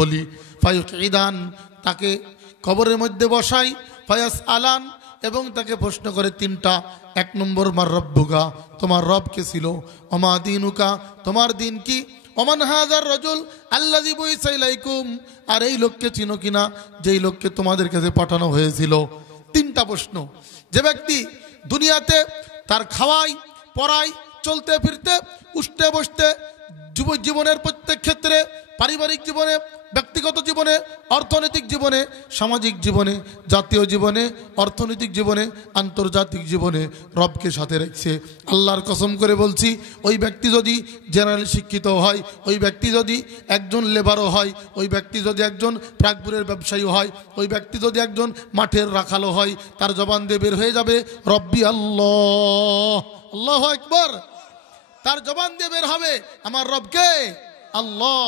বলি ফায়ুকিদান, তাকে কবরের মধ্যে বসাই, ফায়াস আলান, এবং তাকে প্রশ্ন করে তিনটা। এক নম্বর, মার রব্বুকা, তোমার রব কে ছিল? ওমা দীনুকা, তোমার দিন কি? ওমান হাযার রাজুল আল্লাযী বুইসা ইলাইকুম, আর এই লোককে চিনো কিনা যেই লোককে তোমাদের কাছে পাঠানো হয়েছিল। তিনটা প্রশ্ন। যে ব্যক্তি দুনিয়াতে তার খাওয়াই, পড়াই, চলতে ফিরতে, উঠতে বসতে, জীবনের প্রত্যেক ক্ষেত্রে, পারিবারিক জীবনে, ব্যক্তিগত জীবনে, অর্থনৈতিক জীবনে, সামাজিক জীবনে, জাতীয় জীবনে, অর্থনৈতিক জীবনে, আন্তর্জাতিক জীবনে রবকে সাথে রাখছে, আল্লাহর কসম করে বলছি, ওই ব্যক্তি যদি জেনারেল শিক্ষিত হয়, ওই ব্যক্তি যদি একজন লেবারও হয়, ওই ব্যক্তি যদি একজন প্রাকপুরের ব্যবসায়ী হয়, ওই ব্যক্তি যদি একজন মাঠের রাখালও হয়, তার জবান দিয়ে বের হয়ে যাবে রব্বি আল্লাহ, আল্লাহু আকবার। তার জবান দিয়ে বের হবে আমার রবকে আল্লাহ।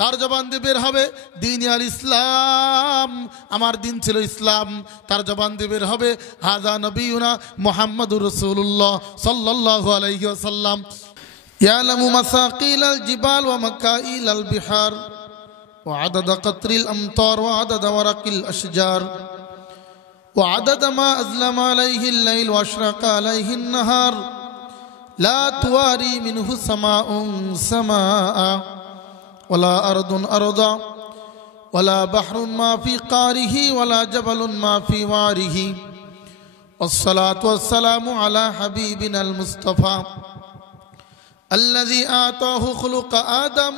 তার জবান দিয়ে বের হবে দ্বীন আল ইসলাম, আমার দিন ছিল ইসলাম। তার জবান দিয়ে বের হবে হাযা নবিয়ুনা মুহাম্মাদুর রাসূলুল্লাহ সাল্লাল্লাহু আলাইহি ওয়াসাল্লাম। ইয়ালামু মাসাকিলাল জিবাল ওয়া মাকাইলাল বিহার ওয়া আদাদা কাতরিল আমতার ওয়া আদাদা ওয়ারাকিল আশজার ওয়া আদাদা মা আযলামা আলাইহিল লাইল ওয়া আশরাকা আলাইহিন নাহার লা তুওয়ারি মিনহু সামাউন সামাআ ওয়ালা আরদুন আরদা ওয়ালা বাহরুন মা ফি কারিহি ওয়ালা জাবালুন মা ফি ওয়ারিহি ওয়াসসালাতু ওয়াসসালামু আলা হাবিবিনাল মুস্তাফা আল্লাযী আতাহু খুলুকা আদম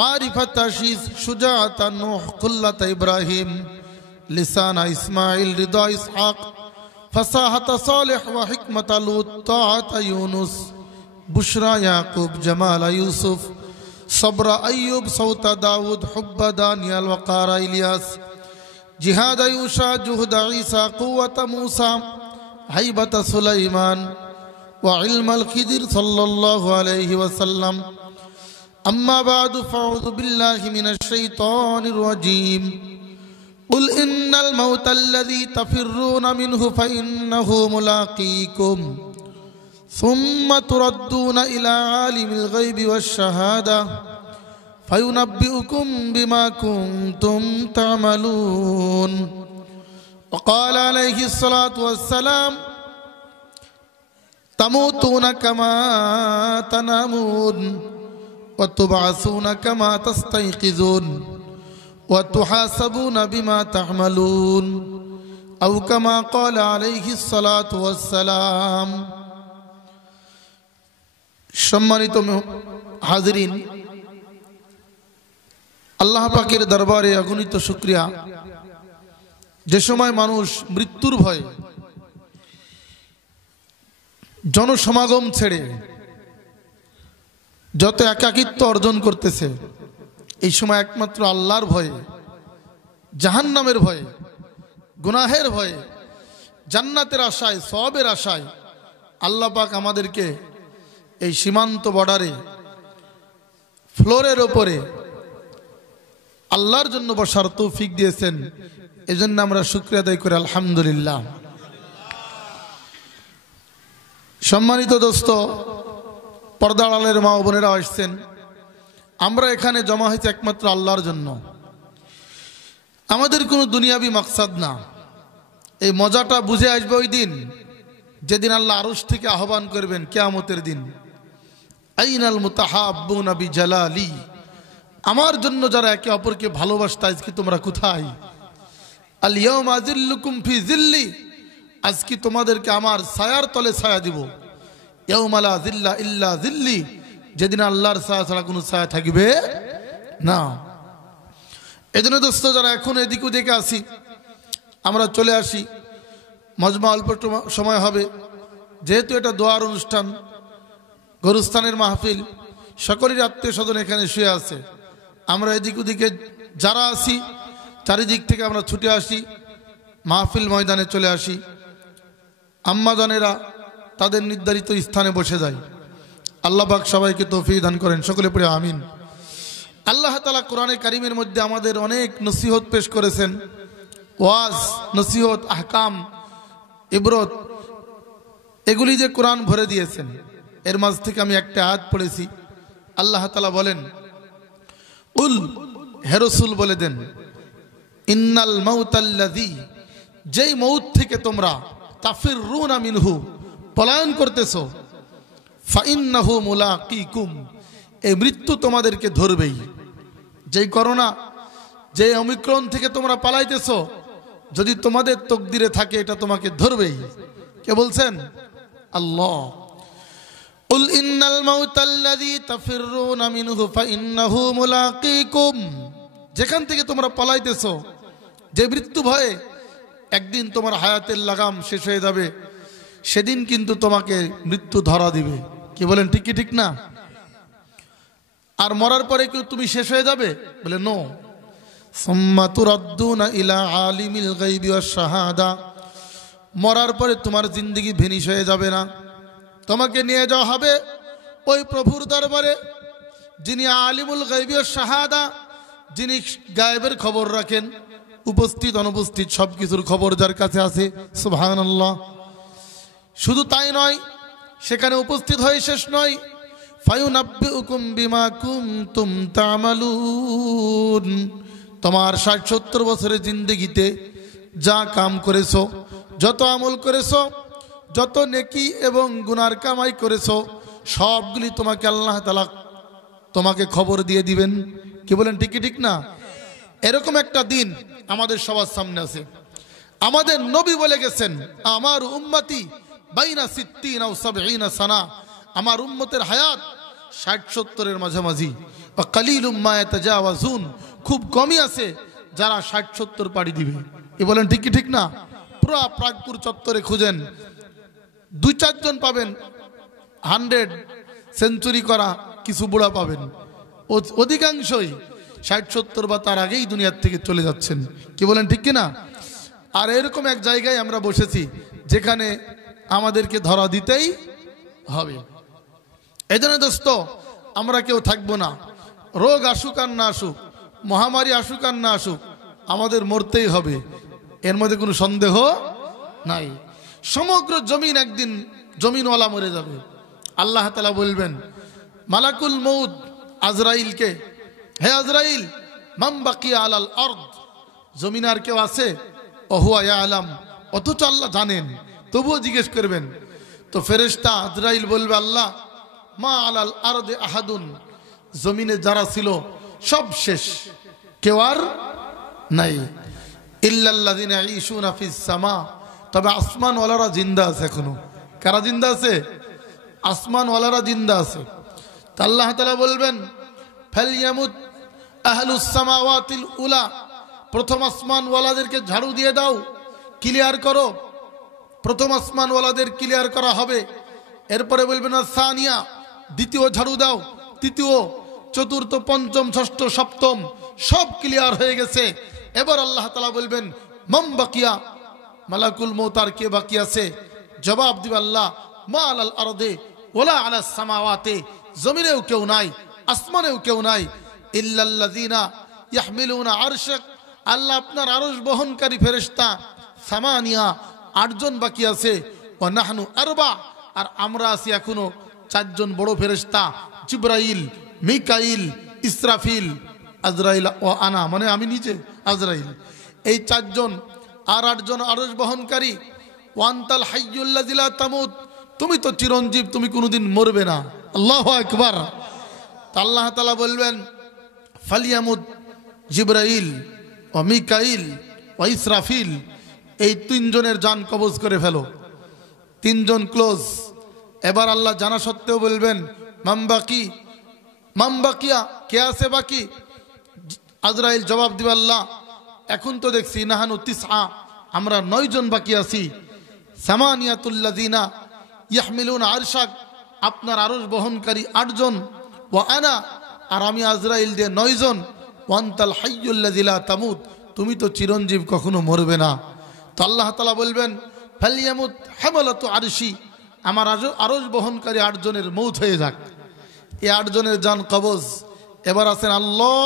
মারিফাতা শীস শুজাআতা নূহ কুল্লাতা ইব্রাহিম লিসানা ইসমাঈল রিদা ইসহাক ফাসাহাতা সালেহ ওয়া হিকমাতা লূত তাআতা ইউনুস বুশরা ইয়াকুব জামালা ইউসুফ صبر أيوب صوت داود حب دانيال وقار إلياس جهاد يوشع جهد عيسى قوة موسى هيبة سليمان وعلم الخضر صلى الله عليه وسلم أما بعد فأعوذ بالله من الشيطان الرجيم قل إن الموت الذي تفرون منه فإنه ملاقيكم ثم تردون إلى عالم الغيب والشهادة فينبئكم بما كنتم تعملون. وقال عليه الصلاة والسلام تموتون كما تنامون وتبعثون كما تستيقظون وتحاسبون بما تعملون أو كما قال عليه الصلاة والسلام. সম্মানিত হাজিরিন, আল্লাহ পাকের দরবারে অগণিত শুকরিয়া। যে সময় মানুষ মৃত্যুর ভয়ে জনসমাগম ছেড়ে যত একাকিত্ব অর্জন করতেছে, এই সময় একমাত্র আল্লাহর ভয়ে, জাহান্নামের ভয়ে, গুনাহের ভয়ে, জান্নাতের আশায়, সওয়াবের আশায় আল্লাহ পাক আমাদেরকে এই সীমান্ত বর্ডারে ফ্লোরের ওপরে আল্লাহর জন্য বসার তৌফিক দিয়েছেন। এজন্য আমরা শুকরিয়া আদায় করি আলহামদুলিল্লাহ। সম্মানিত দোস্ত, পর্দার আড়ালের মা ও বোনেরা আসছেন, আমরা এখানে জমা হয়েছে একমাত্র আল্লাহর জন্য। আমাদের কোনো দুনিয়াবি মাকসাদ না। এই মজাটা বুঝে আসবে ওই দিন যেদিন আল্লাহ আরশ থেকে আহ্বান করবেন কিয়ামতের দিন, আইনাল মুতাহাব্বুনা বিজালালি, আমার জন্য যারা একে অপরকে ভালোবাসতে আজকে তোমরা কোথায়? আল ইয়াউমা আযিল্লুকুম ফি যিল্লি, আজকে তোমাদেরকে আমার ছায়ার তলে ছায়া দিব। ইয়াউমা লা যিল্লা ইল্লা যিল্লি, যেদিন আল্লাহর ছায়া ছাড়া কোনো ছায়া থাকবে না। এজন্য দোস্ত, যারা এখন এদিক ওদিকে আসি, আমরা চলে আসি। মজমা অল্প সময় হবে, যেহেতু এটা দোয়ার অনুষ্ঠান, গরুস্থানের মাহফিল, সকলের আত্মীয় স্বজন এখানে শুয়ে আছে। আমরা এদিক ওদিকে যারা আসি, চারিদিক থেকে আমরা ছুটে আসি, মাহফিল ময়দানে চলে আসি। আম্মাজানেরা তাদের নির্ধারিত স্থানে বসে যায়। আল্লাহ পাক সবাইকে তৌফিক দান করেন, সকলে পড়ে আমিন। আল্লাহ তাআলা কোরআনে কারিমের মধ্যে আমাদের অনেক নসিহত পেশ করেছেন। ওয়াজ, নসিহত, আহকাম, ইবরত, এগুলি যে কোরআন ভরে দিয়েছেন। এর মাঝ থেকে আমি একটা আয়াত পড়েছি। আল্লাহ তাআলা বলেন, উল হে রাসূল বলে দেন, ইন্নাল মাউতাল্লাযী, যেই মৌত থেকে তোমরা তাফিরুনা মিনহু, পলায়ন করতেছো, ফাইন্নাহু মুলাকিকুম, এই মৃত্যু তোমাদেরকে ধরবেই। যেই করোনা, যে ওমিক্রন থেকে তোমরা পালাইতেছো, যদি তোমাদের তকদিরে থাকে এটা তোমাকে ধরবেই। কে বলছেন? আল্লাহ। কুল ইন্নাল মাউতাল্লাযী তাফিরুনা মিনহু ফাইন্নাহু মুলাকিকুম, যেখান থেকে তোমরা পালাইতেছো, যে মৃত্যু ভয়ে একদিন তোমার হায়াতের লাগাম শেষ হয়ে যাবে, সেদিন কিন্তু তোমাকে মৃত্যু ধরা দিবে। কি বলেন, ঠিক কি ঠিক না? আর মরার পরে কি তুমি শেষ হয়ে যাবে? বলে নো। সুম্মা তুরাদ্দুনা ইলা আলিমিল গায়বি ওয়াশ শাহাদা, মরার পরে তোমার জিন্দেগি ভেনিশ হয়ে যাবে না, তোমাকে নিয়ে যাওয়া হবে ওই প্রভুর দরবারে, যিনি আলিমুল গায়বি ওয়াশ শাহাদা, যিনি গায়েবের খবর রাখেন, উপস্থিত অনুপস্থিত সব কিছুর খবর যার কাছে আছে। সুবহানাল্লাহ। শুধু তাই নয়, সেখানে উপস্থিত হয়ে শেষ নয়, ফায়ুনাব্বিউকুম বিমা কুনতুম তা'মালুন, তোমার ৬০-৭০ বছরের জিন্দেগিতে যা কাম করেছো, যত আমল করেছো, যত নেকি এবং গুনার কামাই করেছো, সবগুলি তোমাকে আল্লাহ তাআলা তোমাকে খবর দিয়ে দিবেন। কি বলেন, ঠিক কি ঠিক না? এরকম একটা দিন আমাদের সবার সামনে আছে। আমাদের নবী বলে গেছেন, আমার উম্মতি বাইনা সিত্তিনা ও সাবঈনা সানা, আমার উম্মতের হায়াত ৬০-৭০-এর মাঝামাঝি। ওয়া কালিলুম মা ইয়াতাজাওয়াজুন, খুব কমই আছে যারা ৬০-৭০ পাড়ি দিবে। এ বলেন ঠিক কি ঠিক না? পুরো প্রাগপুর চত্বরে খুঁজেন, ২-৪ জন পাবেন 100 সেঞ্চুরি করা কিছু বুড়া পাবেন, অধিকাংশই ৬০-৭০ বা তার আগেই দুনিয়ার থেকে চলে যাচ্ছেন। কি বলেন ঠিক কি না? আর এরকম এক জায়গায় আমরা বসেছি যেখানে আমাদেরকে ধরা দিতেই হবে। এই জন্য দোস্ত, আমরা কেউ থাকবো না, রোগ আসুক আর না আসুক, মহামারী আসুক আর না আসুক, আমাদের মরতেই হবে, এর মধ্যে কোনো সন্দেহ নাই। সমগ্র জমিন একদিন জমিনওয়ালা মরে যাবে। আল্লাহ তাআলা বলবেন মালাকুল মউত আজরাইলকে, হে আজরাইল, মান বাকিয়া আলাল আরদ, জমিন আর কেউ আছে? ওহুয়া ইয়ালাম, অথচ আল্লাহ জানেন, তবুও জিজ্ঞেস করবেন। তো ফেরেশতা আজরাইল বলবে, আল্লাহ, মা আলাল আরদে আহাদুন, জমিনে যারা ছিল সব শেষ, কেউ আর নাই। ইল্লাল্লাযিনা ইয়াঈশুনা ফিস সামা, তবে আসমানওয়ালারা জিন্দা আছে এখনো। কারা জিন্দা আছে? আসমানওয়ালারা জিন্দা আছে। তা আল্লাহ তাআলা বলবেন, ফালইয়ামুত আহলুস সামাওয়াতিল উলা, প্রথম আসমানওয়ালাদেরকে ঝাড়ু দিয়ে দাও, ক্লিয়ার করো। প্রথম আসমানওয়ালাদের ক্লিয়ার করা হবে। এরপরে বলবেন সানিয়া, দ্বিতীয় ঝাড়ু দাও, তৃতীয়, চতুর্থ, পঞ্চম, ষষ্ঠ, সপ্তম, সব ক্লিয়ার হয়ে গেছে। এবার আল্লাহ তাআলা বলবেন মান বাকিয়া, মালাকুল মউত আর কে বাকি আছে? জবাব দিবে আল্লাহ, মা আলাল আরদে ওয়ালা আলাস সামাওয়াতে, জমিনেও কেউ নাই, আসমানেও কেউ নাই। ইল্লাল্লাযিনা ইয়াহমিলুনা আরশাক, আল্লাহ আপনার আরশ বহনকারী ফেরেশতা সামানিয়া, ৮ জন বাকি আছে। ওয়া নাহনু আরবা, আর আমরা আছি এখনো 4 জন বড় ফেরেশতা, জিবরাইল, মিকাইল, ইসরাফিল, আজরাইল ও আনা, মানে আমি নিজে আজরাইল। এই 4 জন আর 8 জন আরশ বহনকারী। ওয়ান্তাল হাইয়ুল্লাযী লা তামুত, তুমি তো চিরঞ্জীব, তুমি কোনোদিন মরবে না। আল্লাহু আকবার। আল্লাহ তাআলা বলবেন ফালিয়ামুদ জিবরাইল ও মিকাইল ও ইসরাফিল, এই 3 জনের জান কবজ করে ফেলো। 3 জন ক্লোজ। এবার আল্লাহ জানা সত্ত্বেও বলবেন মামবাকি, মামবাকিয়া, কে আছে বাকি? আজরাইল জবাব দিবে, আল্লাহ এখন তো দেখছি নাহানু তিসআ, আমরা 9 জন বাকি আছি। সামানিয়াতুল্লাযিনা ইয়াহমিলুনা আরশাক, আপনার আরশ বহনকারী 8 জন। ওয়া আনা, আর আমি আজরাইল দিয়ে 9 জন। ওয়ান্তাল হাইয়ুল্লাযী লা তামুত, তুমি তো চিরঞ্জীব, কখনো মরবে না। তো আল্লাহ তাআলা বলবেন ফালিয়ামুত হামালাতু আরশি, আমার আরশ বহনকারী 8 জনের মৌত হয়ে যাক। এই 8 জনের জান কবজ। এবার আছেন আল্লাহ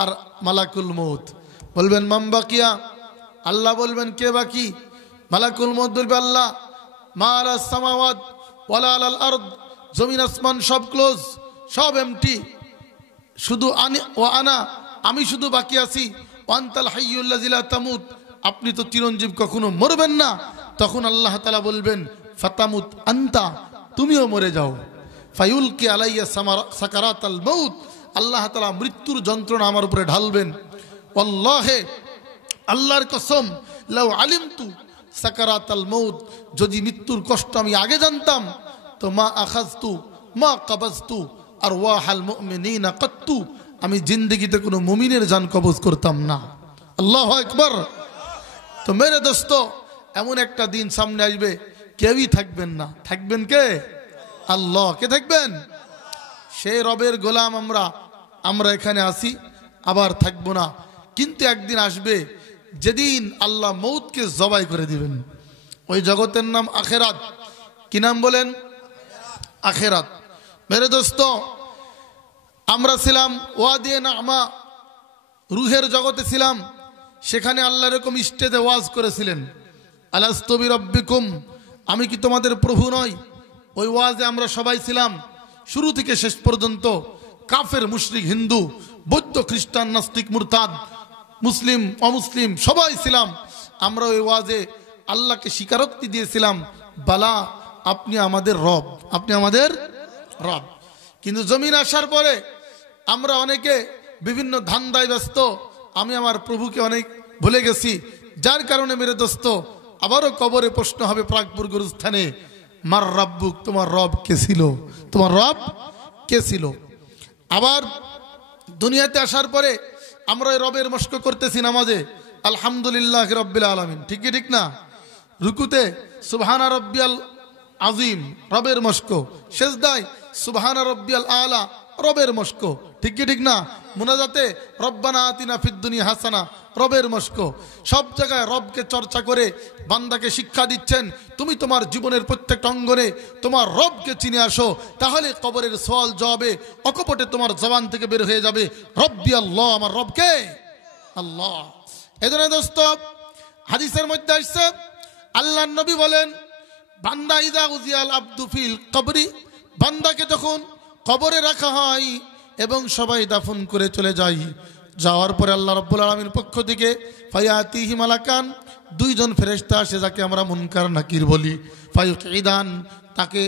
আর মালাকুল মউত। বলবেন মামবাকিয়া, আল্লাহ বলবেন কে বাকি? মালাকুল মউত বলবে, আল্লাহ মা আলাস সামাওয়াত ওয়ালা আলাল আরদ, জমিন আসমান সব ক্লোজ, সব এমটি, শুধু ও আনা, আমি শুধু বাকি আছি, ওয়ান্তাল হাইয়ুল্লাযী লা তামুত, আপনি তো চিরঞ্জীব, কখনো মরবেন না। তখন আল্লাহ তাআলা বলবেন ফাতামুত আনতা, তুমিও মরে যাও। ফায়ুলকি আলাইয়া সাকারাতাল মউত, আল্লাহ তাআলা মৃত্যুর যন্ত্রণা আমার উপরে ঢালবেন। ওয়াল্লাহি, আল্লাহর কসম, লাউ আলিমতু সাকারাতাল মউত, যদি মৃত্যুর কষ্ট আমি আগে জানতাম, তো মা আখাযতু মা কাবাজতু আরওয়াহাল মুমিনিনা কাত্তু, আমি জিন্দেগিতে কোনো মুমিনের জান কবজ করতাম না। আল্লাহু আকবার। তো মেরে দোস্ত, এমন একটা দিন সামনে আসবে, কেউই থাকবেন না। থাকবেন কে? আল্লাহ। কে থাকবেন? সেই রবের গোলাম আমরা এখানে আসি, আবার থাকবো না। কিন্তু একদিন আসবে যেদিন আল্লাহ মৌতকে জবাই করে দিবেন। ওই জগতের নাম আখেরাত। কি নাম বলেন? আখেরাত। মেরে দোস্ত, আমরা ছিলাম ওয়াদিয়ে নামা, রুহের জগতে ছিলাম। সেখানে আল্লাহ এরকম স্টেজে ওয়াজ করেছিলেন, আলাস্তু বিরাব্বিকুম, আমি কি তোমাদের প্রভু নই? ওই ওয়াজে আমরা সবাই ছিলাম, শুরু থেকে শেষ পর্যন্ত। কাফের, মুশরিক, হিন্দু, বৌদ্ধ, খ্রিস্টান, নাস্তিক, মুরতাদ, মুসলিম, অমুসলিম, সবাই ছিলাম। আমরা ওই ওয়াজে আল্লাহকে স্বীকারোক্তি দিয়েছিলাম, বালা আপনি আমাদের রব, আপনি আমাদের রব। কিন্তু জমিন আসার পরে আমরা অনেকে বিভিন্ন ধান্দায় ব্যস্ত, আমি আমার প্রভুকে অনেক ভুলে গেছি। যার কারণে মেরে দোস্ত, আবারও কবরে প্রশ্ন হবে প্রাকপুর গুরুস্থানে, মার রাব্বুক, তোমার রব কে ছিল? তোমার রব কে ছিল? আবার দুনিয়াতে আসার পরে আমরা রবের মস্ক করতেছি নামাজে, আলহামদুলিল্লাহ রাব্বিল আলামিন, ঠিক কি ঠিক না? রুকুতে সুবহানা রাব্বিয়াল আজিম, রবের মস্ক। সেজদায় সুবহানা রাব্বিয়াল আলা, রবের মস্ক, ঠিক কি ঠিক না? মুনাজাতে রব্বানা আতিনা ফিদ দুনিয়া হাসানা, রবের মস্ক। সব জায়গায় রবকে চর্চা করে বান্দাকে শিক্ষা দিচ্ছেন, তুমি তোমার জীবনের প্রত্যেকটা অঙ্গনে তোমার রবকে চিনে আসো, তাহলে কবরের সওয়াল জবাবে অকপটে তোমার জবান থেকে বের হয়ে যাবে, রব্বি আল্লাহ, আমার রবকে আল্লাহ। এজন্য দোস্ত, হাদিসের মধ্যে আসছে, আল্লাহর নবী বলেন, বান্দা ইযা উযিয়াল আবদু ফিল কবরি, বান্দাকে যখন কবরে রাখা হয় এবং সবাই দাফন করে চলে যায়, যাওয়ার পরে আল্লাহ রাব্বুল আলামিনের পক্ষ থেকে ফায়াতিহি মালাকান, দুইজন ফেরেশতা আসে, যাকে আমরা মুনকার নাকির বলি। ফায়ুকিদান, তাকে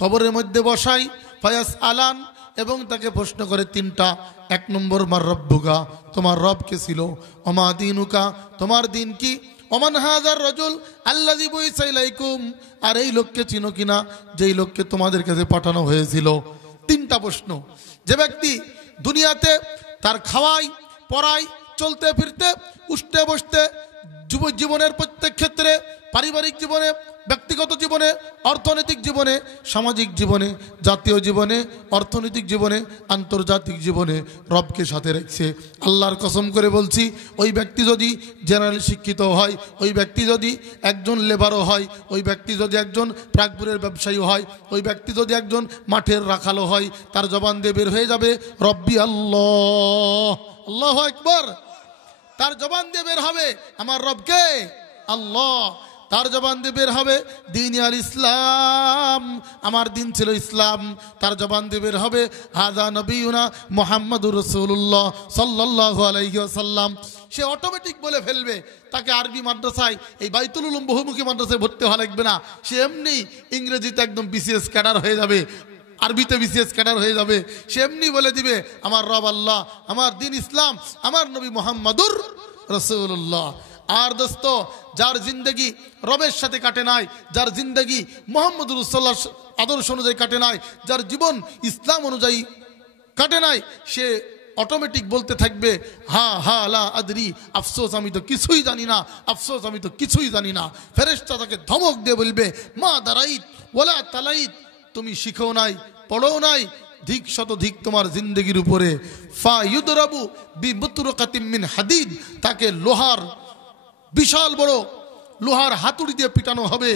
কবরের মধ্যে বসাই, ফায়াস আলান, এবং তাকে প্রশ্ন করে তিনটা। এক নম্বর, মার রব্বুকা, তোমার রব কে ছিল? ওমা দীনুকা, তোমার দিন কি? ওমান হাযার রাজুল আল্লাযী বুইসা ইলাইকুম, আর এই লোককে চিনো কিনা, যেই লোককে তোমাদের কাছে পাঠানো হয়েছিল। তিনটা প্রশ্ন। যে ব্যক্তি দুনিয়াতে তার খাওয়াই, পড়াই, চলতে ফিরতে, উঠতে বসতে, জীবনের প্রত্যেক ক্ষেত্রে, পারিবারিক জীবনে, ব্যক্তিগত জীবনে, অর্থনৈতিক জীবনে, সামাজিক জীবনে, জাতীয় জীবনে, অর্থনৈতিক জীবনে, আন্তর্জাতিক জীবনে রবকে সাথে রাখছে। আল্লাহর কসম করে বলছি, ওই ব্যক্তি যদি জেনারেল শিক্ষিত হয়, ওই ব্যক্তি যদি একজন লেবারও হয়, ওই ব্যক্তি যদি একজন প্রাকপুরের ব্যবসায়ী হয়, ওই ব্যক্তি যদি একজন মাঠের রাখালও হয়, তার জবান দিয়ে বের হয়ে যাবে রব্বি আল্লাহ, আল্লাহু আকবার। তার জবান দিয়ে বের হবে আমার রবকে আল্লাহ। তার জবান দিয়ে বের হবে দিন আল ইসলাম, আমার দিন ছিল ইসলাম। তার জবান দিয়ে বের হবে হাযা নবিয়ুনা মুহাম্মাদুর রাসূলুল্লাহ সাল্লাল্লাহু আলাইহি ওয়াসাল্লাম। সে অটোমেটিক বলে ফেলবে, তাকে আরবি মাদ্রাসায়, এই বাইতুল উলুম বহুমুখী মাদ্রাসায় ভর্তি হওয়া লাগবে না। সে এমনি ইংরেজিতে একদম বিসিএস ক্যাডার হয়ে যাবে, আরবিতে বিসিএস ক্যাডার হয়ে যাবে। সে এমনি বলে দিবে আমার রব আল্লাহ, আমার দিন ইসলাম, আমার নবী মুহাম্মাদুর রাসূলুল্লাহ। আর দোস্ত, যার জিন্দগি রবের সাথে কাটে নাই, যার জিন্দগি মুহাম্মদুর রাসূলুল্লাহর আদর্শ অনুযায়ী কাটে নাই, যার জীবন ইসলাম অনুযায়ী কাটে নাই, সে অটোমেটিক বলতে থাকবে হা হা লা আদরি, আফসোস আমি তো কিছুই জানি না, আফসোস আমি তো কিছুই জানি না। ফেরেশতা তাকে ধমক দিয়ে বলবে মা দারাইত ওয়ালা তালাইত, তুমি শিখো নাই, পড়ো নাই, ধিক শত ধিক তোমার জিন্দগির উপরে। ফা ইউদরাবু বিমুতরাকাতিম মিন হাদিদ, তাকে লোহার, বিশাল বড় লোহার হাতুড়ি দিয়ে পিটানো হবে।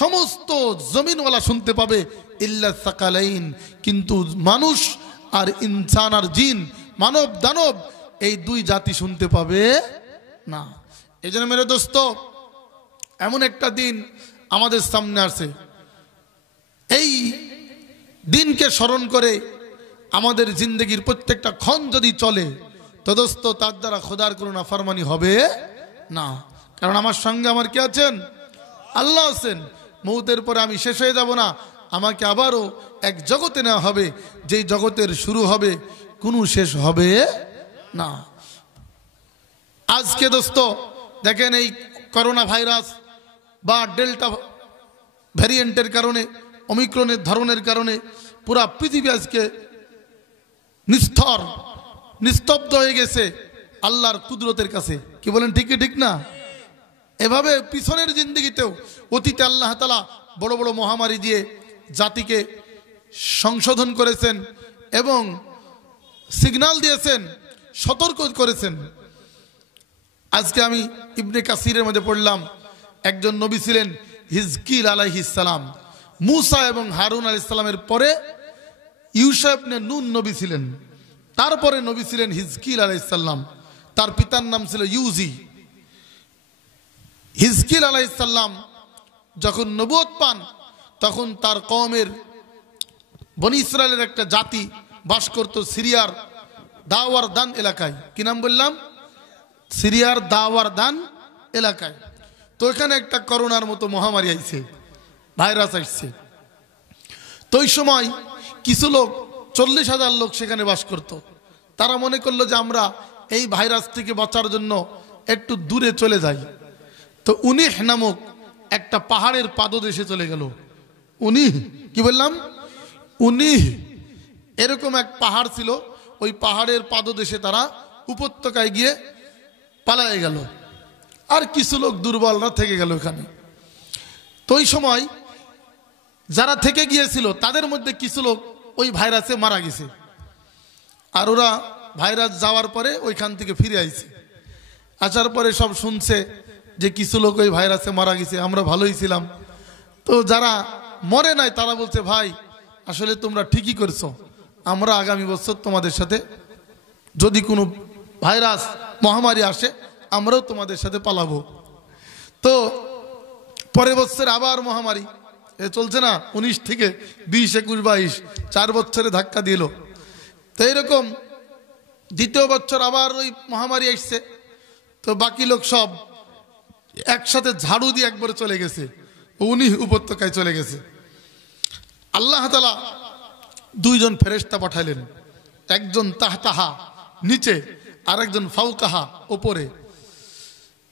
সমস্ত জমিনওয়ালা শুনতে পাবে ইল্লা সাকালাইন, কিন্তু মানুষ আর ইনসান আর জিন, মানব দানব, এই দুই জাতি শুনতে পাবে না। এই জন্য মেরে দোস্ত, এমন একটা দিন আমাদের সামনে আসে, এই দিনকে স্মরণ করে আমাদের জিন্দগির প্রত্যেকটা ক্ষণ যদি চলে, তো দোস্ত তার দ্বারা খোদার কোনো নাফরমানি হবে না, কারণ আমার সঙ্গে আমার কে আছেন? আল্লাহ আছেন। মৌতের পরে আমি শেষ হয়ে যাব না, আমাকে আবারও এক জগতে নেওয়া হবে, যেই জগতের শুরু হবে কোনো শেষ হবে না। আজকে দোস্ত দেখেন, এই করোনা ভাইরাস বা ডেল্টা ভ্যারিয়েন্টের কারণে, ওমিক্রনের ধরনের কারণে পুরা পৃথিবী আজকে নিস্তব্ধ হয়ে গেছে আল্লাহর কুদরতের কাছে। কি বলেন, ঠিক কি ঠিক না? এভাবে পিছনের জিন্দেগিতেও অতীতে আল্লাহ তাআলা বড় বড় মহামারী দিয়ে জাতিকে সংশোধন করেছেন এবং সিগন্যাল দিয়েছেন, সতর্ক করেছেন। আজকে আমি ইবনে কাসিরের মধ্যে পড়লাম, একজন নবী ছিলেন হিজকিল আলাইহিস সালাম। মুসা এবং হারুন আলাইহিস সালামের পরে ইউসা ইবনে নুন নবী ছিলেন, তারপরে নবী ছিলেন হিজকিল আলাইহিস সালাম। তার পিতার নাম ছিল ইউজি। হিজকিল আলাইহিস সালাম যখন নবুয়ত পান, তখন তার কওমের বনি ইসরায়েলের একটা জাতি বাস করত সিরিয়ার দাওয়ার দান এলাকায়। কি নাম বললাম? সিরিয়ার দাওয়ার দান এলাকায়। তো এখানে একটা করোনার মতো মহামারী আইছে, ভাইরাস আসছে। তো ওই সময় কিছু লোক, 40,000 লোক সেখানে বাস করত। তারা মনে করলো যে আমরা এই ভাইরাস থেকে বাঁচার জন্য একটু দূরে চলে যাই। তো উনিহ নামক একটা পাহাড়ের পাদদেশে চলে গেল। কি বললাম? উনিহ এরকম এক পাহাড় ছিল, ওই পাহাড়ের পাদদেশে তারা উপত্যকায় গিয়ে পালায়ে গেল। আর কিছু লোক দুর্বলরা থেকে গেল ওখানে। তো ওই সময় যারা থেকে গিয়েছিল তাদের মধ্যে কিছু লোক ওই ভাইরাসে মারা গেছে। আর ওরা ভাইরাস যাওয়ার পরে ওইখান থেকে ফিরে আইছে। আসার পরে সব শুনছে যে কিছু লোক ওই ভাইরাসে মারা গেছে, আমরা ভালোই ছিলাম। তো যারা মরে নাই তারা বলছে, ভাই আসলে তোমরা ঠিকই করছো, আমরা আগামী বছর তোমাদের সাথে যদি কোনো ভাইরাস মহামারী আসে আমরাও তোমাদের সাথে পালাবো। তো পরের বছর আবার মহামারী চলছে না, 19 থেকে 20, 21, 22, 4 বছরে ধাক্কা দিল। তো এইরকম দ্বিতীয় বছর আবার ওই মহামারী আসছে। তো বাকি লোক সব একসাথে ঝাড়ু দিয়ে একবারে চলে গেছে, উনি উপত্যকায় চলে গেছে। আল্লাহ তাআলা 2 জন ফেরেশতা পাঠালেন, একজন তাহতাহা নিচে আর একজন ফাওকাহা উপরে।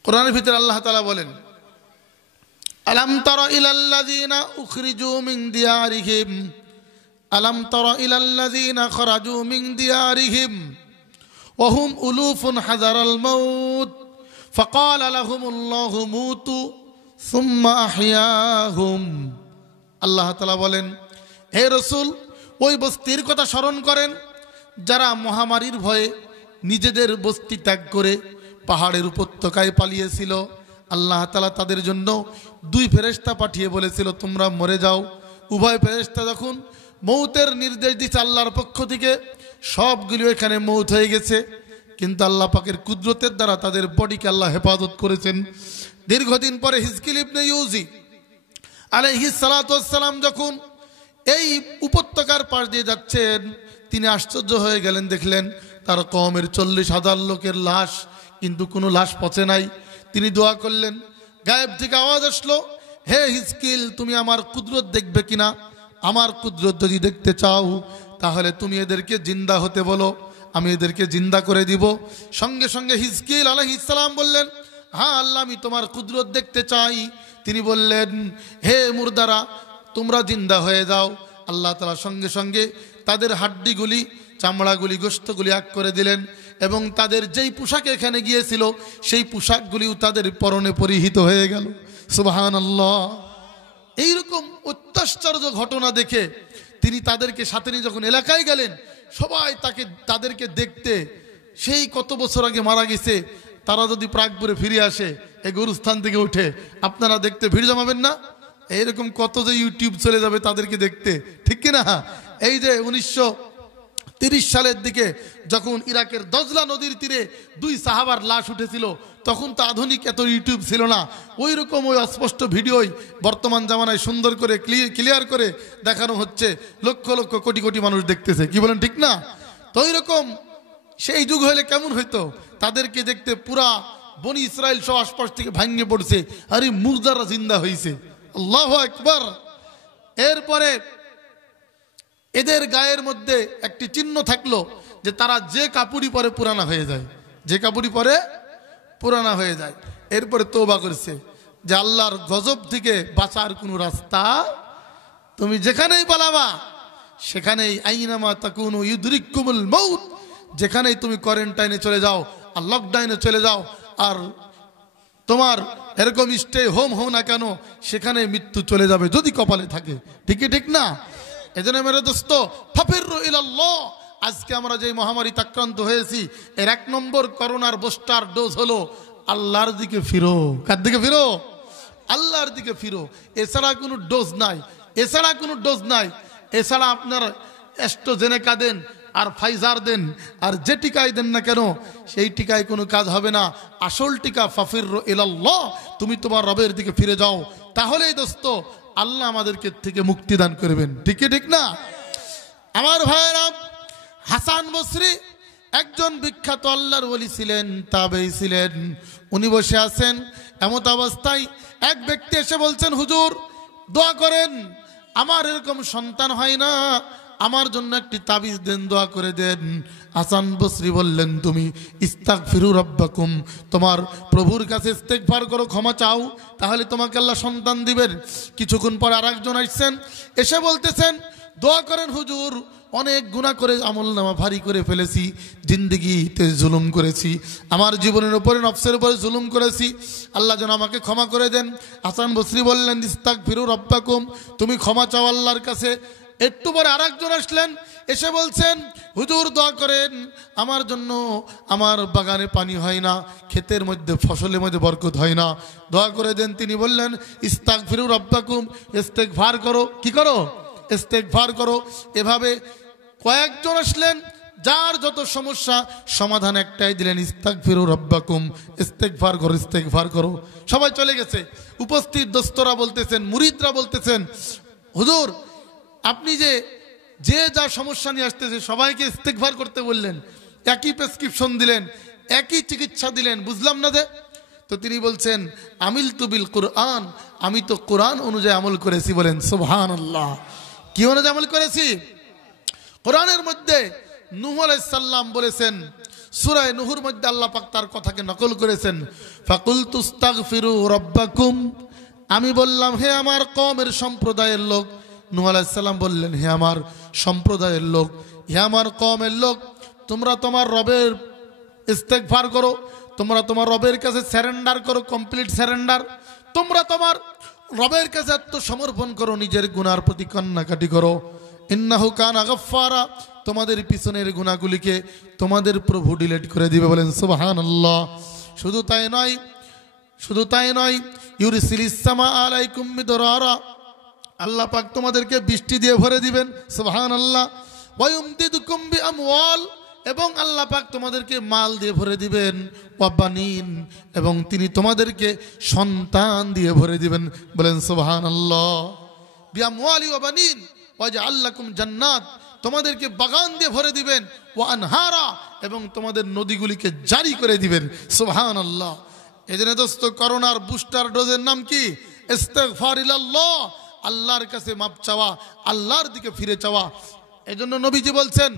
কোরআনের ভিতরে আল্লাহ তাআলা বলেন, আলাম তারা ইলাল্লাযীনা উখরিজু মিন দিয়ারিহিম আলাম তারা ইলাল্লাযীনা খরাজু মিন দিয়ারিহিম ওয়া হুম উলুফুন হাযারাল মাউত ফাকালা লাহুমুল্লাহু মুতু সুম্মা আহইয়াহুম। আল্লাহ তাআলা বলেন, হে রাসূল, ওই বস্তির কথা স্মরণ করেন যারা মহামারীর ভয়ে নিজেদের বস্তি ত্যাগ করে পাহাড়ের উপত্যকায় পালিয়েছিল। আল্লাহ তাআলা তাদের জন্য 2 ফেরেশতা পাঠিয়ে বলেছিল, তোমরা মরে যাও। উভয় ফেরেশতা যখন মৌতের নির্দেশ দিচ্ছে আল্লাহর পক্ষ থেকে, সবগুলো এখানে মৌত হয়ে গেছে। কিন্তু আল্লাহ পাকের কুদরতের দ্বারা তাদের বডিকে আল্লাহ হেফাজত করেছেন। দীর্ঘদিন পরে হিজকিল ইবনে ইউজি আলাইহিস সালাতু ওয়াস সালাম যখন এই উপত্যকার পাশ দিয়ে যাচ্ছেন, তিনি আশ্চর্য হয়ে গেলেন, দেখলেন তার কওমের 40,000 লোকের লাশ, কিন্তু কোনো লাশ পচে নাই। তিনি দোয়া করলেন, গায়েব থেকে আওয়াজ আসলো, হে হিজকিল, তুমি আমার কুদরত দেখবে কিনা? আমার কুদরত যদি দেখতে চাও তাহলে তুমি এদেরকে জিন্দা হতে বলো, আমি এদেরকে জিন্দা করে দিব। সঙ্গে সঙ্গে হিজকিল আলাইহিস সালাম বললেন, হ্যাঁ আল্লাহ, আমি তোমার কুদরত দেখতে চাই। তিনি বললেন, হে মুর্দারা, তোমরা জিন্দা হয়ে যাও। আল্লাহ তাআলা সঙ্গে সঙ্গে তাদের হাড্ডিগুলি, চামড়াগুলি, গোশতগুলি আগ করে দিলেন এবং তাদের যেই পোশাকে এখানে গিয়েছিল সেই পোশাকগুলিও তাদের পরনে পরিহিত হয়ে গেল। সুবহানাল্লাহ। এইরকম অত্যাশ্চর্য ঘটনা দেখে তিনি তাদেরকে সাথে নিয়ে যখন এলাকায় গেলেন, সবাই তাদেরকে দেখতে, সেই কত বছর আগে মারা গেছে, তারা যদি প্রাকপুরে ফিরে আসে এই গরুস্থান থেকে উঠে, আপনারা দেখতে ভিড় জমাবেন না? এইরকম কত যে ইউটিউব চলে যাবে তাদেরকে দেখতে, ঠিক কিনা? এই যে 1930 সালের দিকে যখন ইরাকের দজলা নদীর তীরে 2 সাহাবার লাশ উঠেছিল, তখন তো আধুনিক এত ইউটিউব ছিল না। ওই রকম ওই অস্পষ্ট ভিডিওই বর্তমান জামানায় সুন্দর করে ক্লিয়ার করে দেখানো হচ্ছে, লক্ষ লক্ষ কোটি কোটি মানুষ দেখতেছে। কি বলেন, ঠিক না? তো ওই রকম সেই যুগ হলে কেমন হইতো, তাদেরকে দেখতে পুরা বনি ইসরায়েল সব আশপাশ থেকে ভাঙ্গে পড়ছে, আরে মুর্দারা জিন্দা হয়েছে, আল্লাহু আকবার। এরপরে এদের গায়ের মধ্যে একটি চিহ্ন থাকলো যে তারা যে কাপড়ই পরে পুরানা হয়ে যায়, যে কাপড়ই পরে পুরানা হয়ে যায়। এরপরে তওবা করেছে যে আল্লাহর গজব থেকে বাঁচার কোনো রাস্তা, তুমি যেখানেই পালাবা সেখানেই আইনামা তাকুনু ইউদরিকুমুল মাউত, যেখানেই তুমি কোয়ারেন্টাইনে চলে যাও আর লকডাউনে চলে যাও আর তোমার এরকম স্টে হোম হও না কেন, সেখানে মৃত্যু চলে যাবে যদি কপালে থাকে। ঠিকই ঠিক না? এজন্য মেরে দোস্ত, ফাফিরু ইলাল্লাহ। আজকে আমরা যে মহামারীতে আক্রান্ত হয়েছি, এর 1 নম্বর করোনার বুস্টার ডোজ হলো আল্লাহর দিকে ফিরো। কার দিকে ফিরো? আল্লাহর দিকে ফিরো। এছাড়া কোনো ডোজ নাই, এছাড়া কোনো ডোজ নাই। এছাড়া আপনার অ্যাস্ট্রাজেনেকা দেন আর ফাইজার দেন আর যে টিকাই দেন না কেন, সেই টিকায় কোনো কাজ হবে না। আসল টিকা ফাফিরু ইলাল্লাহ, তুমি তোমার রবের দিকে ফিরে যাও, তাহলেই দোস্ত আল্লাহ আমাদেরকে থেকে মুক্তি দান করবেন। ঠিকই ঠিক না? আমার ভাইয়েরা, হাসান বসরি একজন বিখ্যাত আল্লাহর ওলি ছিলেন, তাবেঈ ছিলেন। উনি বসে আছেন, এমত অবস্থায় এক ব্যক্তি এসে বলছেন, হুজুর দোয়া করেন, আমার এরকম সন্তান হয় না, আমার জন্য একটি তাবিজ দেন, দোয়া করে দেন। হাসান বসরি বললেন, তুমি ইস্তাগফিরু রাব্বাকুম, তোমার প্রভুর কাছে ইস্তেগফার করো, ক্ষমা চাও, তাহলে তোমাকে আল্লাহ সন্তান দিবেন। কিছুক্ষণ পর আরেকজন আসছেন, এসে বলতেছেন, দোয়া করেন হুজুর, অনেক গুনাহ করে আমলনামা ভারী করে ফেলেছি, জিন্দেগিতে জুলুম করেছি, আমার জীবনের উপরে নফসের উপরে জুলুম করেছি, আল্লাহ যেন আমাকে ক্ষমা করে দেন। হাসান বসরি বললেন, ইস্তাগফিরু রাব্বাকুম, তুমি ক্ষমা চাও আল্লাহর কাছে। একটু পরে আরেকজন আসলেন, এসে বলছেন, হুজুর দোয়া করেন আমার জন্য, আমার বাগানে পানি হয় না, ক্ষেতের মধ্যে ফসলের মধ্যে বরকত হয় না, দোয়া করে দেন। তিনি বললেন, ইস্তাগফিরু রাব্বাকুম, ইস্তেগফার করো। কি করো? ইস্তেগফার করো। এভাবে কয়েকজন আসলেন, যার যত সমস্যা সমাধান একটাই দিলেন, ইস্তাগফিরু রাব্বাকুম, ইস্তেগফার করো, ইস্তেগফার করো। সবাই চলে গেছে। উপস্থিত দোস্তরা বলতেছেন, মুরিদরা বলতেছেন, হুজুর আপনি যে যা সমস্যা নিয়ে আসতেছে সবাইকে ইস্তেগফার করতে বললেন, একই প্রেসক্রিপশন দিলেন, একই চিকিৎসা দিলেন, বুঝলাম না যে। তো তিনি বলছেন, আমিলতু বিল কুরআন, আমি তো কোরআন অনুযায়ী আমল করেছি। বলেন সুবহানাল্লাহ। কি অনুযায়ী আমল করেছি? কোরআনের মধ্যে নূহ আলাইহিস সালাম বলেছেন, সূরা নূহর মধ্যে আল্লাহ পাক তার কথাকে নকল করেছেন, ফাকুলতু ইস্তাগফিরু রাব্বাকুম, আমি বললাম হে আমার কওমের সম্প্রদায়ের লোক। নূহ আলাইহিস সালাম বললেন, হে আমার সম্প্রদায়ের লোক, হে আমার কওমের লোক, তোমরা তোমার রবের ইস্তেগফার করো, তোমরা তোমার রবের কাছে সারেন্ডার করো, কমপ্লিট সারেন্ডার। তোমরা তোমার রবের কাছে আত্মসমর্পণ করো, নিজের গুনার প্রতি কান্নাকাটি করো। ইন্নাহু কানা গাফফারা, তোমাদের পিছনের গুনাহগুলিকে তোমাদের প্রভু ডিলিট করে দিবে। বলেন সুবহানাল্লাহ। শুধু তাই নয়, শুধু তাই নয়, ইউরসিলিস সামা আলাইকুম মিদরারা, আল্লাহ পাক তোমাদেরকে বৃষ্টি দিয়ে ভরে দিবেন। সুবহানাল্লাহ। ওয়া ইউমদিদুকুম বিআমওয়াল, এবং আল্লাহ পাক তোমাদেরকে মাল দিয়ে ভরে দিবেন। ওয়া বানিন, এবং তিনি তোমাদেরকে সন্তান দিয়ে ভরে দিবেন। বলেন সুবহানাল্লাহ। বিআমওয়ালি ওয়া বানিন ওয়াজআল লাকুম জান্নাত, তোমাদেরকে বাগান দিয়ে ভরে দিবেন। ওয়া আনহারা, এবং তোমাদের নদীগুলিকে জারি করে দিবেন। সুবহানাল্লাহ। এজন্য দোস্ত, করোনার বুস্টার ডোজের নাম কি? ইস্তেগফার ইলাল্লাহ, আল্লাহর কাছে মাপ চাওয়া, আল্লাহর দিকে ফিরে চাওয়া। এজন্য নবীজি বলছেন,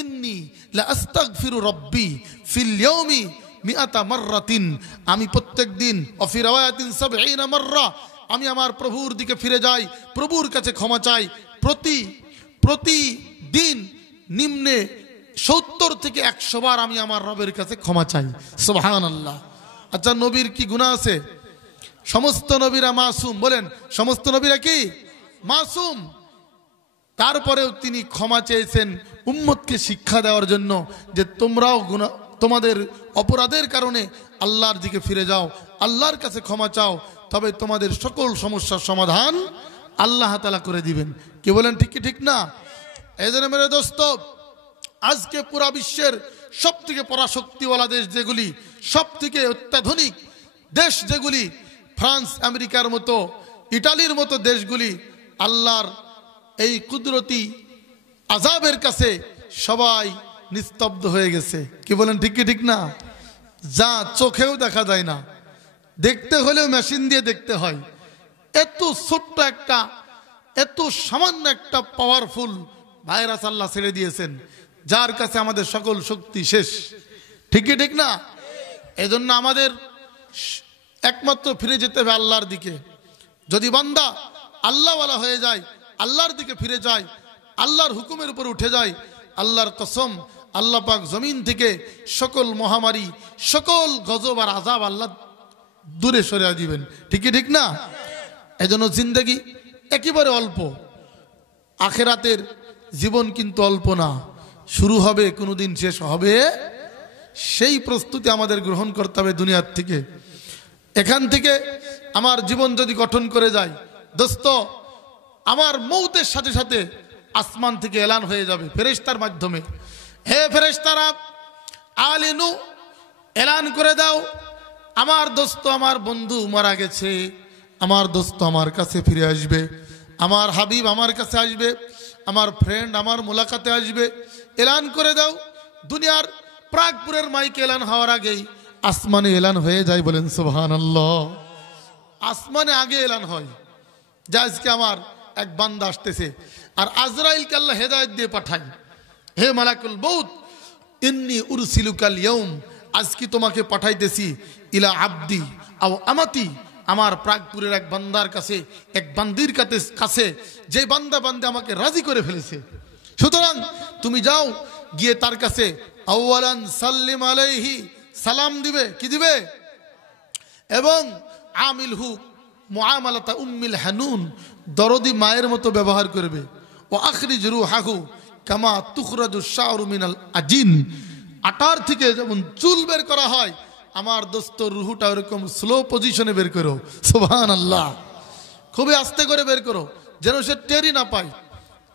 ইন্নী লা আস্তাগফিরু রাব্বি ফিল ইয়াউমি মিআতা মাররাতিন, আমি প্রত্যেক দিন, অফি রাওয়ায়াতিন ৭০ মাররা, আমি আমার প্রভুর দিকে ফিরে যাই, প্রভুর কাছে ক্ষমা চাই। প্রতিদিন নিম্নে ৭০ থেকে ১০০ বার আমি আমার রবের কাছে ক্ষমা চাই। সুবহানাল্লাহ। আচ্ছা, নবীর কি গুনাহ আছে? সমস্ত নবীরা মাসুম। বলেন, সমস্ত নবীরা কি মাসুম? তারপরেও তিনি ক্ষমা চেয়েছেন উম্মতকে শিক্ষা দেওয়ার জন্য, যে তোমরাও তোমাদের অপরাধের কারণে আল্লাহর দিকে ফিরে যাও, আল্লাহর কাছে ক্ষমা চাও, তবে তোমাদের সকল সমস্যার সমাধান আল্লাহ তাআলা করে দিবেন। কি বলেন, ঠিক কি ঠিক না? এই জন্য মেরে দোস্ত, আজকে পুরা বিশ্বের সব থেকে পরাশক্তিওয়ালা দেশ যেগুলি, সব থেকে অত্যাধুনিক দেশ যেগুলি, ফ্রান্স, আমেরিকার মতো, ইটালির মতো দেশগুলি, আল্লাহর এই কুদরতি আযাবের কাছে সবাই নিস্তব্ধ হয়ে গেছে। কি বলেন, ঠিক কি ঠিক না? যা চোখেও দেখা যায় না, দেখতে হলেও মেশিন দিয়ে দেখতে হয়। এত ছোট্ট একটা, এত সামান্য একটা পাওয়ারফুল ভাইরাস আল্লাহ ছেড়ে দিয়েছেন, যার কাছে আমাদের সকল শক্তি শেষ। ঠিক কি ঠিক না? এজন্য আমাদের একমাত্র ফিরে যেতে হবে আল্লাহর দিকে। যদি বান্দা আল্লাহওয়ালা হয়ে যায়, আল্লাহর দিকে ফিরে যায়, আল্লাহর হুকুমের উপর উঠে যায়, আল্লাহর কসম আল্লাহ পাক জমিন থেকে সকল মহামারী, সকল গজব আর আযাব আল্লাহ দূরে সরিয়ে দিবেন। ঠিক কি ঠিক না? এজন্য জিন্দেগি একেবারে অল্প, আখেরাতের জীবন কিন্তু অল্প না। শুরু হবে, কোনোদিন শেষ হবে, সেই প্রস্তুতি আমাদের গ্রহণ করতে হবে দুনিয়ার থেকে। এখান থেকে আমার জীবন যদি গঠন করে যায় দোস্ত, আমার মৌতের সাথে সাথে আসমান থেকে এলান হয়ে যাবে ফেরেশতার মাধ্যমে, হে ফেরেশতারা আলিনু, এলান করে দাও আমার দোস্ত, আমার বন্ধু মারা গেছে, আমার দোস্ত আমার কাছে ফিরে আসবে, আমার হাবিব আমার কাছে আসবে, আমার ফ্রেন্ড আমার মোলাকাতে আসবে। এলান করে দাও। দুনিয়ার প্রাগপুরের মাইকে এলান হওয়ার আগেই আসমানে এলান হয়ে যায়। বলেন সুবহানাল্লাহ। আসমানে আগে এলান হয় যে আজকে আমার এক বান্দা আসতেছে। আর আজরাইলকে আল্লাহ হেদায়েত দিয়ে পাঠায়, হে মালাকুল মউত, ইন্নী উরসিলুকাল ইয়াউম, আজকে তোমাকে পাঠাইতেছি ইলা আব্দি আও আমাতি, আমার প্রাগপুরের এক বান্দার কাছে, এক বান্দির কাছে, যে বান্দা আমাকে রাজি করে ফেলেছে। সুতরাং তুমি যাও, গিয়ে তার কাছে আউয়ালান সাল্লিম আলাইহি, সালাম দিবে। কি দিবে? এবং আমিলহু মুআমালাতা উম্মিল হানুন, দরদি মায়ের মতো ব্যবহার করবে। ও আখরিজ রূহাহু কামা তুখরাজু শা'রু মিনাল আজিন, আটার থেকে যেমন চুল বের করা হয়, আমার দোস্ত রুহুটা ওরকম স্লো পজিশনে বের করো। সুবহানাল্লাহ। খুবই আস্তে করে বের করো, যেন সে টেরি না পায়।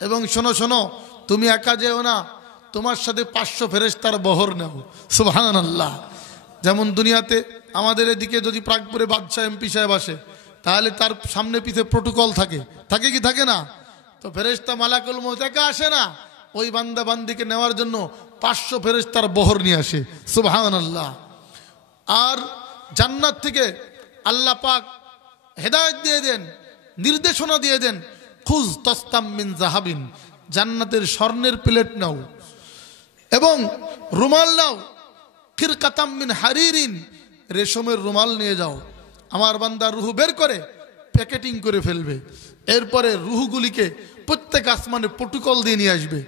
এবং শোনো শোনো, তুমি একা যেও না, তোমার সাথে 500 ফেরেশতার বহর নাও। সুবহানাল্লাহ। যেমন দুনিয়াতে আমাদের এদিকে যদি প্রাগপুরে বাদশাহ এমপি সাহেব আসে, তাহলে তার সামনে পিছে প্রোটোকল থাকে, থাকে কি থাকে না? তো ফেরেশতা মালাকুল মউত একা আসে না, ওই বান্দা বান্দিকে নেওয়ার জন্য 500 ফেরেশতার বহর নিয়ে আসে। সুবহানাল্লাহ। আর জান্নাত থেকে আল্লাহ পাক হেদায়েত দিয়ে দেন, নির্দেশনা দিয়ে দেন, খুজ তস্তাম মিন জাহাবিন, জান্নাতের স্বর্ণের প্লেট নাও এবং রুমাল নাও, খিরকাতাম মিন হারিরিন, রেশমের রুমাল নিয়ে যাও। আমার বান্দা রুহু বের করে প্যাকেটিং করে ফেলবে। এরপরে রুহুগুলিকে প্রত্যেক আসমানে প্রোটোকল দিয়ে নিয়ে আসবে।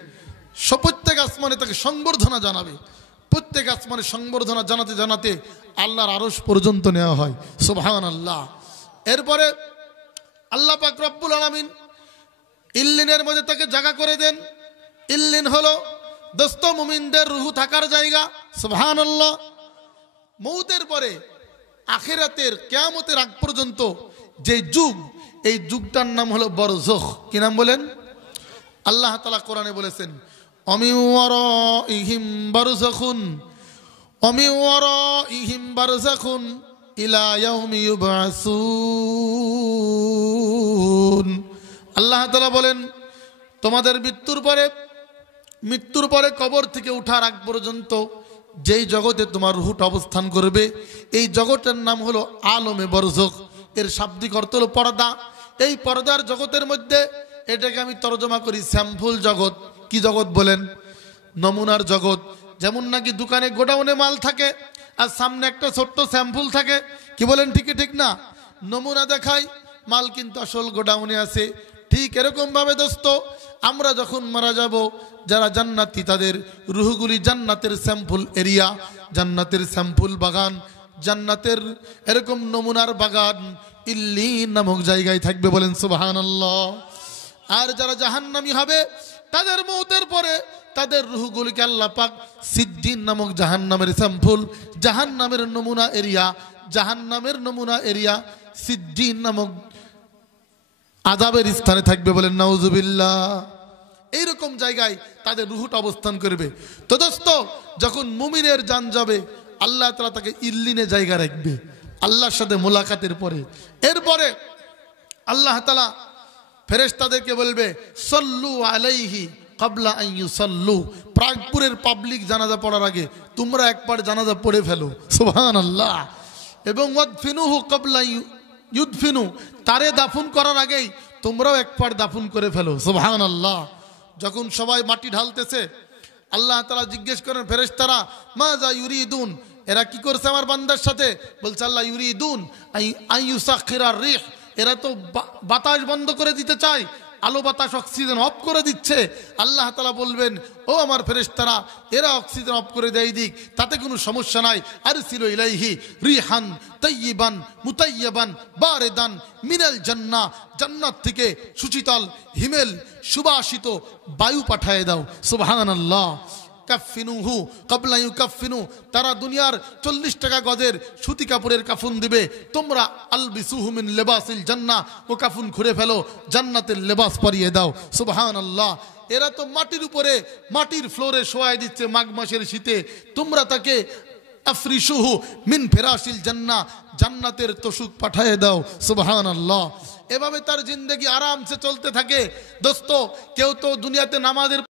প্রত্যেক আসমানে তাকে সংবর্ধনা জানাবে। প্রত্যেক আসমানে সংবর্ধনা জানাতে জানাতে আল্লাহর আরশ পর্যন্ত নেওয়া হয়। সুবহানাল্লাহ। এরপরে আল্লাহ পাক রব্বুল আলামিন ইল্লিনের মধ্যে তাকে জায়গা করে দেন। ইল্লিন হলো দোস্ত মুমিনদের রুহু থাকার জায়গা। সুবহানাল্লাহ। মৌতের পরে আখিরাতের কিয়ামতের আগ পর্যন্ত যে যুগ, এই যুগটার নাম হলো বরজখ। কি নাম বলেন? আল্লাহ তাআলা কোরআনে বলেছেন, অমিন ওয়ারাইহিম বারযাখুন, অমিন ওয়ারাইহিম বারযাখুন ইলা ইয়াউমি ইউবআসুন। আল্লাহ তাআলা বলেন, তোমাদের মৃত্যুর পরে কবর থেকে উঠার আগ পর্যন্ত যেই জগতে তোমার রুহটা অবস্থান করবে, এই জগতের নাম হলো আলমে বরজখ। এর শাব্দিক অর্থ হলো পর্দা। এই পর্দার জগতের মধ্যে এটাকে আমি তর্জমা করি স্যাম্পল জগৎ। কি জগৎ বলেন? নমুনার জগৎ। যেমন নাকি দোকানে গোডাউনে মাল থাকে আর সামনে একটা ছোট্ট স্যাম্পল থাকে। কি বলেন, ঠিক ঠিক না? নমুনা দেখায়, মাল কিন্তু আসল গোডাউনে আছে। ঠিক এরকম ভাবে দোস্ত, আমরা যখন মারা যাব, যারা জান্নাতি তাদের রুহগুলি জান্নাতের স্যাম্পল এরিয়া, জান্নাতের স্যাম্পল বাগান, জান্নাতের এরকম নমুনার বাগান ইল্লিন নামক জায়গায় থাকবে। বলেন সুবহানাল্লাহ। আর যারা জাহান্নামী হবে, তাদের মৌতের পরে তাদের রুহগুলিকে আল্লাহ পাক সিদ্দিন নামক জাহান্নামের স্যাম্পল, জাহান্নামের নমুনা এরিয়া, জাহান্নামের নমুনা এরিয়া সিদ্দিন নামক আযাবের স্থানে থাকবে। বলেন নাউজুবিল্লাহ। এইরকম জায়গায় তাদের রুহটা অবস্থান করবে। তো দোস্ত, যখন মুমিনের জান যাবে, আল্লাহ তাআলা তাকে ইল্লিনে জায়গা রাখবে আল্লাহর সাথে মোলাকাতের পরে। এরপরে আল্লাহ তাআলা ফেরেশতাদেরকে বলবে, সল্লু আলাইহি ক্বাবলা আন ইউসাল্লু, প্রাগপুরের পাবলিক জানাজা পড়ার আগে তোমরা একবার জানাজা পড়ে ফেলো, সুবহানাল্লাহ। এবং ওয়াদফিনুহু ক্বাবলা ইউদফিনু, তারে দাফন করার আগেই তোমরাও একবার দাফন করে ফেলো, সুবহানাল্লাহ। যখন সবাই মাটি ঢালতেছে, আল্লাহ তাআলা জিজ্ঞেস করেন ফেরেশতারা, মাযা ইউরিদুন, এরা কি করছে আমার বান্দার সাথে? বলছে আল্লাহ ইউরিদুন আন ইউসাখিরার রিহ, এরা তো বাতাস বন্ধ করে দিতে চায়, আলো বাতাস অক্সিজেন অফ করে দিচ্ছে। আল্লাহ তাআলা বলবেন, ও আমার ফেরেশতারা, এরা অক্সিজেন অফ করে দেয় দিক, তাতে কোনো সমস্যা নাই। আরসিলু ইলাইহি রিহান তাইয়িবান মুতাইয়্যিবান বারিদান মিনাল জান্নাহ, জান্নাত থেকে সুশীতল হিমেল সুবাসিত বায়ু পাঠিয়ে দাও, সুবহানাল্লাহ। কাফিনুহু ক্বাবলা ইউকাফিনু, তারা দুনিয়ার 40 টাকা গজের সুতি কাপড়ের কাফন দিবে, তোমরা আলবিসুহু মিন লিবাসিল জান্নাহ, ও কাফন খুলে ফেলো, জান্নাতের লেবাস পরিয়ে দাও, সুবহানাল্লাহ। এরা তো মাটির উপরে মাটির ফ্লোরে শোয়াই দিচ্ছে মাঘ মাসের শীতে, তোমরা তাকে আফরিশুহু মিন ফিরাশিল জান্নাহ, জান্নাতের তোশক পাঠিয়ে দাও, সুবহানাল্লাহ। এভাবে তার জিন্দেগি আরামসে চলতে থাকে। দোস্ত, কেউ তো দুনিয়াতে নামাজের